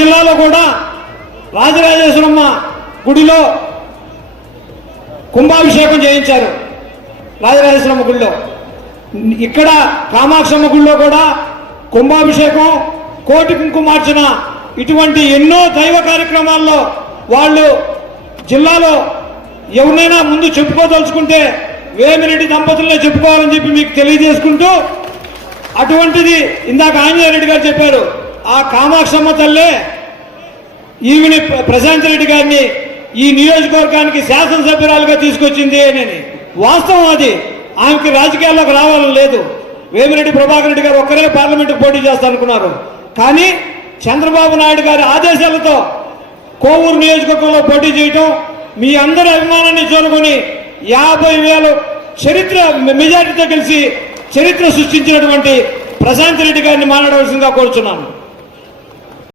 జిల్లాలో కూడా రాజరాజేశ్వరమ్మ గుడిలో కుంభాభిషేకం చేయించారు రాజరాజేశ్వరమ్మ గుడిలో. ఇక్కడ కామాక్షమ్మ గుడిలో కూడా కుంభాభిషేకం కోటి కుంకుమార్చన ఇటువంటి ఎన్నో దైవ కార్యక్రమాల్లో వాళ్ళు జిల్లాలో ఎవరినైనా ముందు చెప్పుకోదలుచుకుంటే వేమిరెడ్డి దంపతులనే చెప్పుకోవాలని చెప్పి మీకు తెలియజేసుకుంటూ అటువంటిది ఇందాక ఆంజనేయ రెడ్డి గారు చెప్పారు. ఆ కామాక్షమ్మ తల్లే ఈవిని ప్ర- ప్రశాంత్ రెడ్డి గారిని ఈ నియోజకవర్గానికి శాసనసభ్యురాలుగా తీసుకొచ్చింది అని వాస్తవం అది. ఆమెకి రాజకీయాల్లోకి రావాలని లేదు. వేమిరెడ్డి ప్రభాకర్ రెడ్డి గారు ఒక్కరే పార్లమెంటుకు పోటీ చేస్తారనుకున్నారు. కానీ చంద్రబాబు నాయుడు గారి ఆదేశాలతో కోవూరు నియోజకవర్గంలో పోటీ చేయటం మీ అందరి అభిమానాన్ని చూనుకొని యాభై వేలు చరిత్ర మెజార్టీతో కలిసి చరిత్ర సృష్టించినటువంటి ప్రశాంత్ రెడ్డి గారిని మాట్లాడవలసిందిగా కోరుచున్నాను.